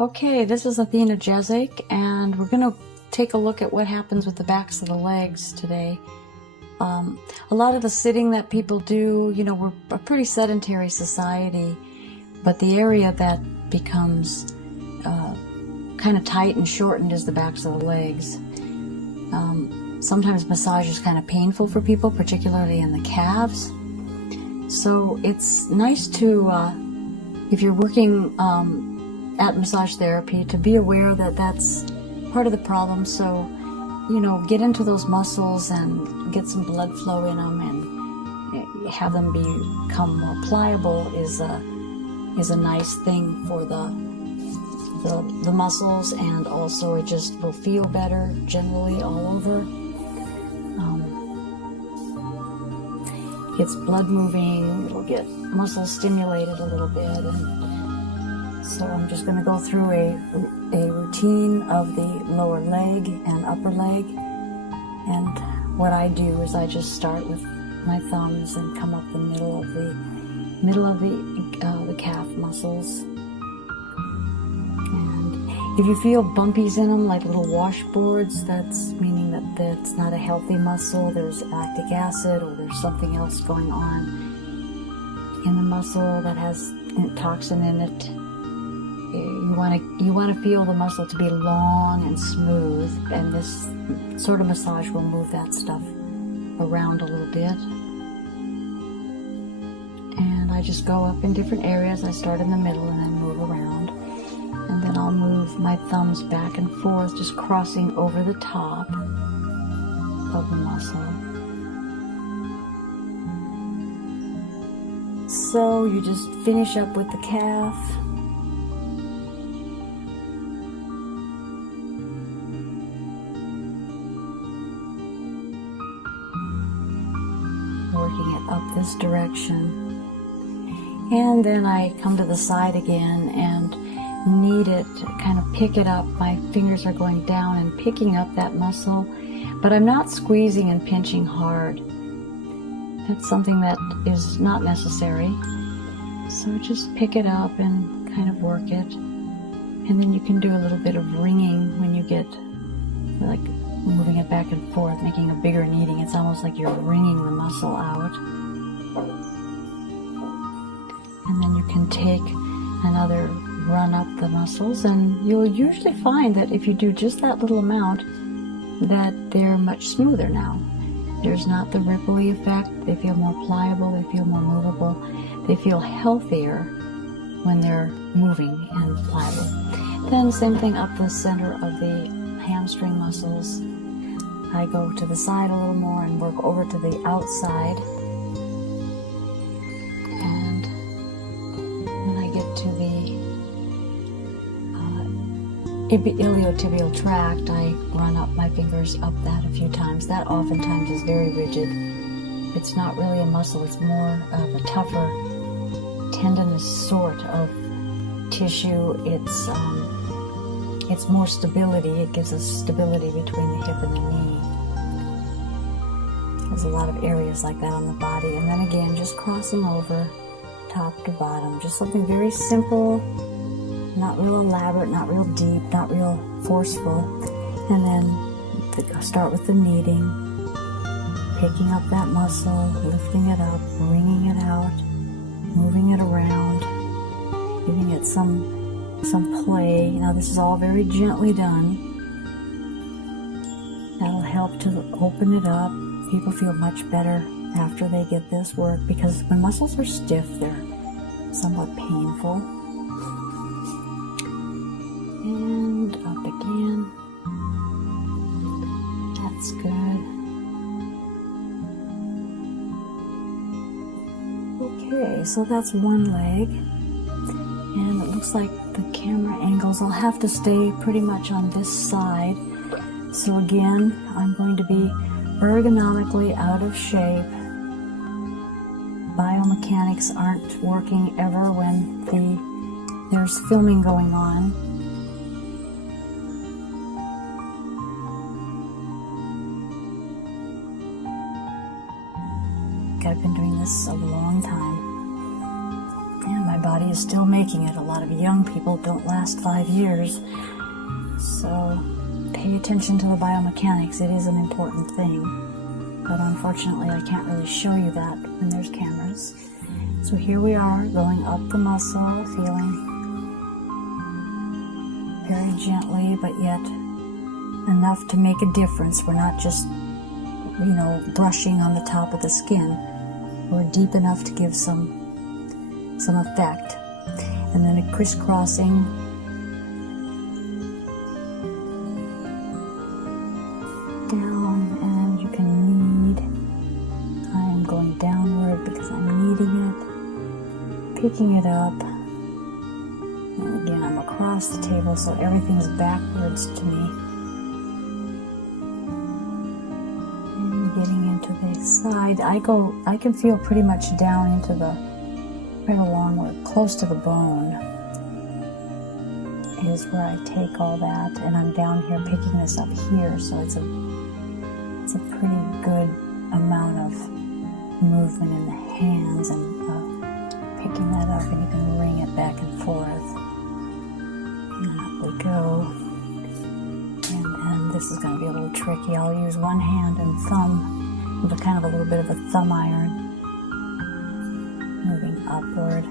Okay, this is Athena Jezik, and we're going to take a look at what happens with the backs of the legs today. A lot of the sitting that people do, we're a pretty sedentary society, but the area that becomes kind of tight and shortened is the backs of the legs. Sometimes massage is kind of painful for people, particularly in the calves. So it's nice to, if you're working at massage therapy, to be aware that that's part of the problem. So, get into those muscles and get some blood flow in them and have them become more pliable is a nice thing for the muscles, and also it just will feel better generally all over. Gets blood moving, it'll get muscles stimulated a little bit, and so I'm just going to go through a routine of the lower leg and upper leg. And what I do is I just start with my thumbs and come up the middle of the calf muscles. And if you feel bumpies in them, like little washboards, that's meaning that that's not a healthy muscle. There's lactic acid, or there's something else going on in the muscle that has toxin in it. You want to feel the muscle to be long and smooth, and this sort of massage will move that stuff around a little bit. And I just go up in different areas. I start in the middle and then move around, and then I'll move my thumbs back and forth, just crossing over the top of the muscle. So you just finish up with the calf. Working it up this direction, and then I come to the side again and knead it, kind of pick it up. My fingers are going down and picking up that muscle, but I'm not squeezing and pinching hard. That's something that is not necessary. So just pick it up and kind of work it, and then you can do a little bit of wringing when you get like moving it back and forth, making a bigger kneading. It's almost like you're wringing the muscle out. And then you can take another run up the muscles, and you'll usually find that if you do just that little amount, that they're much smoother now. There's not the ripply effect. They feel more pliable, they feel more movable, they feel healthier when they're moving and pliable. Then same thing up the center of the hamstring muscles. I go to the side a little more and work over to the outside, and when I get to the iliotibial tract, I run up my fingers up that a few times. That oftentimes is very rigid. It's not really a muscle, it's more of a tougher tendinous sort of tissue. It's more stability. It gives us stability between the hip and the knee. There's a lot of areas like that on the body. And then again, just crossing over top to bottom. Just something very simple, not real elaborate, not real deep, not real forceful. And then start with the kneading, picking up that muscle, lifting it up, wringing it out, moving it around, giving it some play. This is all very gently done. That'll help to open it up. People feel much better after they get this work, because when muscles are stiff, they're somewhat painful. And up again. That's good. Okay, so that's one leg. And it looks like the camera angles, I'll have to stay pretty much on this side. So again, I'm going to be ergonomically out of shape. Biomechanics aren't working ever when there's filming going on. I've been doing this a long time, and my body body is still making it. A lot of young people don't last 5 years. So pay attention to the biomechanics. It is an important thing. But unfortunately, I can't really show you that when there's cameras. So here we are, going up the muscle, feeling very gently, but yet enough to make a difference. We're not just, brushing on the top of the skin. We're deep enough to give some effect. And then a crisscrossing down, and you can knead. I'm going downward because I'm kneading it, picking it up. And again, I'm across the table, so everything's backwards to me. And getting into the side, I can feel pretty much down into right along or close to the bone is where I take all that, and I'm down here picking this up here, so it's a pretty good amount of movement in the hands and picking that up, and you can ring it back and forth. And up we go. And then this is going to be a little tricky. I'll use one hand and thumb, with kind of a little bit of a thumb iron, moving upward.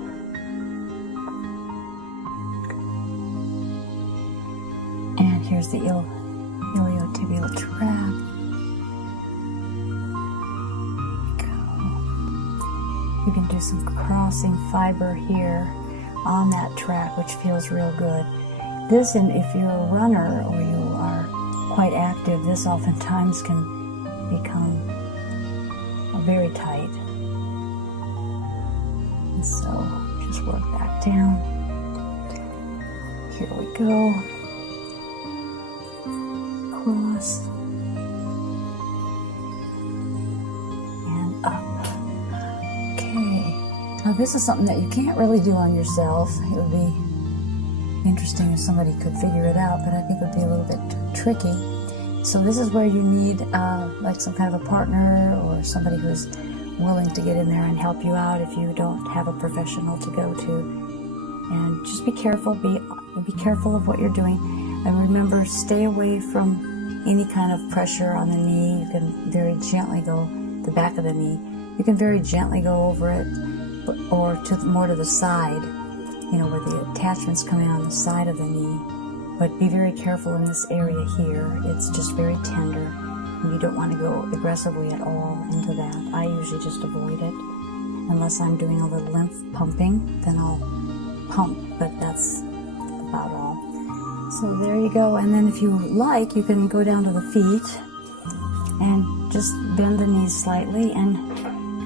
And here's the iliotibial tract. You can do some crossing fiber here on that track, which feels real good. This, and if you're a runner or you are quite active, this oftentimes can become very tight. And so just work back down. Here we go. Cross. And up. Now this is something that you can't really do on yourself. It would be interesting if somebody could figure it out, but I think it would be a little bit tricky. So this is where you need like some kind of a partner or somebody who's willing to get in there and help you out if you don't have a professional to go to. And just be careful, be careful of what you're doing. And remember, stay away from any kind of pressure on the knee. You can very gently go the back of the knee. You can very gently go over it, or more to the side, where the attachments come in on the side of the knee. But be very careful in this area here. It's just very tender, and you don't want to go aggressively at all into that. I usually just avoid it. Unless I'm doing a little lymph pumping, then I'll pump, but that's about all. So there you go. And then if you like, you can go down to the feet and just bend the knees slightly and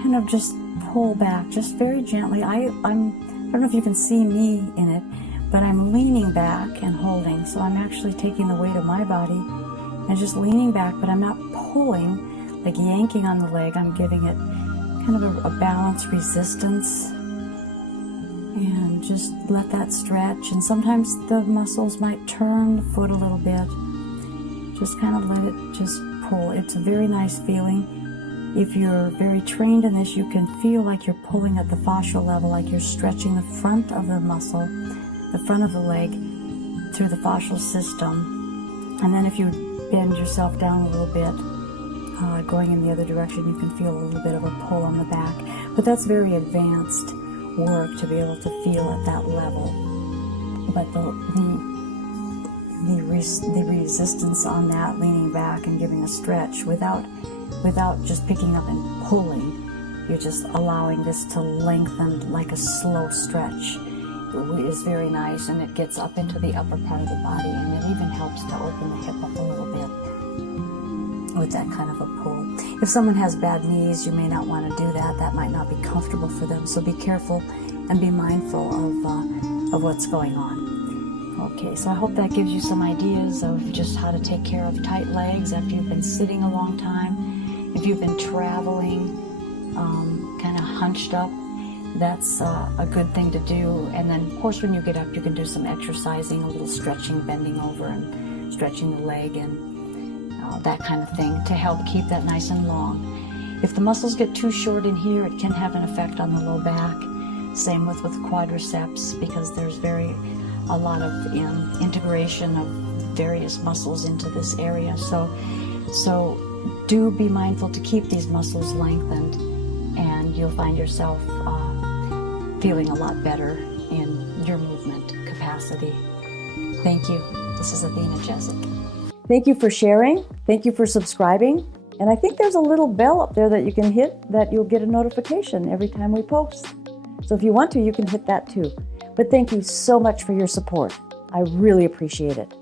kind of just pull back, just very gently. I don't know if you can see me in it, but I'm leaning back and holding. So I'm actually taking the weight of my body and just leaning back, but I'm not pulling, like yanking on the leg. I'm giving it kind of a balanced resistance, and just let that stretch. And sometimes the muscles might turn the foot a little bit. Just kind of let it just pull. It's a very nice feeling. If you're very trained in this, you can feel like you're pulling at the fascial level, like you're stretching the front of the muscle, the front of the leg, through the fascial system. And then if you bend yourself down a little bit, going in the other direction, you can feel a little bit of a pull on the back. But that's very advanced work to be able to feel at that level. But the resistance on that, leaning back and giving a stretch without just picking up and pulling, you're just allowing this to lengthen like a slow stretch, is very nice, and it gets up into the upper part of the body, and it even helps to open the hip up a little bit with that kind of a pull. If someone has bad knees, you may not want to do that. That might not be comfortable for them, so be careful and be mindful of what's going on. Okay, so I hope that gives you some ideas of just how to take care of tight legs after you've been sitting a long time. If you've been traveling, kind of hunched up, that's a good thing to do. And then, of course, when you get up, you can do some exercising, a little stretching, bending over and stretching the leg and that kind of thing to help keep that nice and long. If the muscles get too short in here, it can have an effect on the low back. Same with quadriceps, because there's a lot of integration of various muscles into this area. So do be mindful to keep these muscles lengthened, and you'll find yourself feeling a lot better in your movement capacity. Thank you. This is Athena Jezik. Thank you for sharing. Thank you for subscribing. And I think there's a little bell up there that you can hit that you'll get a notification every time we post. So if you want to, you can hit that too. But thank you so much for your support. I really appreciate it.